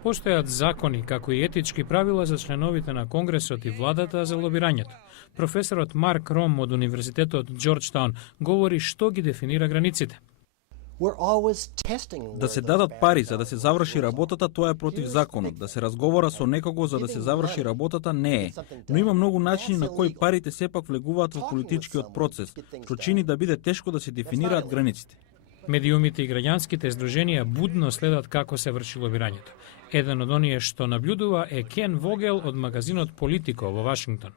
Постојат закони, како и етички правила за членовите на Конгресот и владата за лобирањето. Професорот Марк Ром од Универзитетот Џорџтаун говори што ги дефинира границите. Да се дадат пари за да се заврши работата, тоа е против законот. Да се разговара со некого за да се заврши работата, не е. Но има многу начини на кои парите сепак влегуваат во политичкиот процес, што чини да биде тешко да се дефинираат границите. Медиумите и граѓанските здруженија будно следат како се врши лобирањето. Еден од оние што наблюдува е Кен Вогел од магазинот Политико во Вашингтон.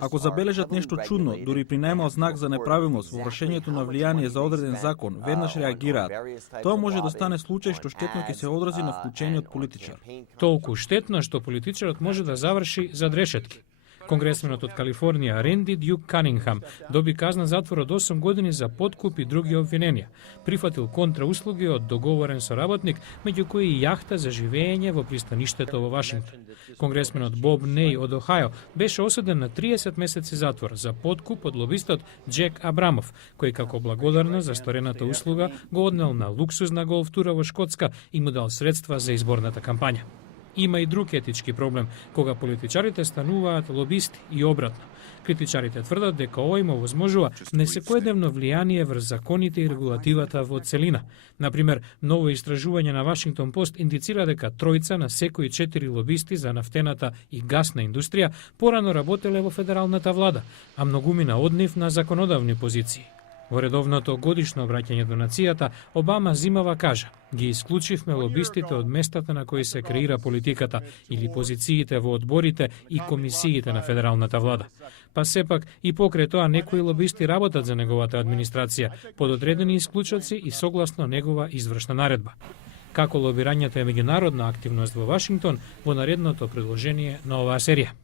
Ако забележат нешто чудно, дури при најмал знак за неправилност во вршењето на влијание за одреден закон, веднаш реагираат. Тоа може да стане случај што штетно ќе се одрази на вклучениот политичар. Толку штетно што политичарот може да заврши зад решетки. Конгресменот од Калифорнија Ренди Дјук Канингхам доби казна затвор од 8 години за подкуп и други обвиненија. Прифатил контрауслуги од договорен соработник, меѓу кои и јахта за живење во пристаништето во Вашингтон. Конгресменот Боб Неј од Охајо беше осуден на 30 месеци затвор за подкуп од лобистот Джек Абрамов, кој како благодарност за сторената услуга го однел на луксузна голф тура во Шкотска и му дал средства за изборната кампања. Има и друг етички проблем, кога политичарите стануваат лобисти и обратно. Критичарите тврдат дека ова им овозможува несекојдневно влијание врз законите и регулативата во целина. Например, ново истражување на Вашингтон Пост индицира дека тројца на секои 4 лобисти за нафтената и гасна индустрија порано работеле во федералната влада, а многумина од нив на законодавни позиции. Во редовното годишно обраќање до нацијата, Обама зимава кажа: ги исклучивме лобистите од местата на кои се креира политиката или позициите во одборите и комисиите на федералната влада. Па сепак и покрај тоа некои лобисти работат за неговата администрација под одредени исклучоци и согласно негова извршна наредба. Како лобирањето е меѓународна активност во Вашингтон во наредното предложение на оваа серија.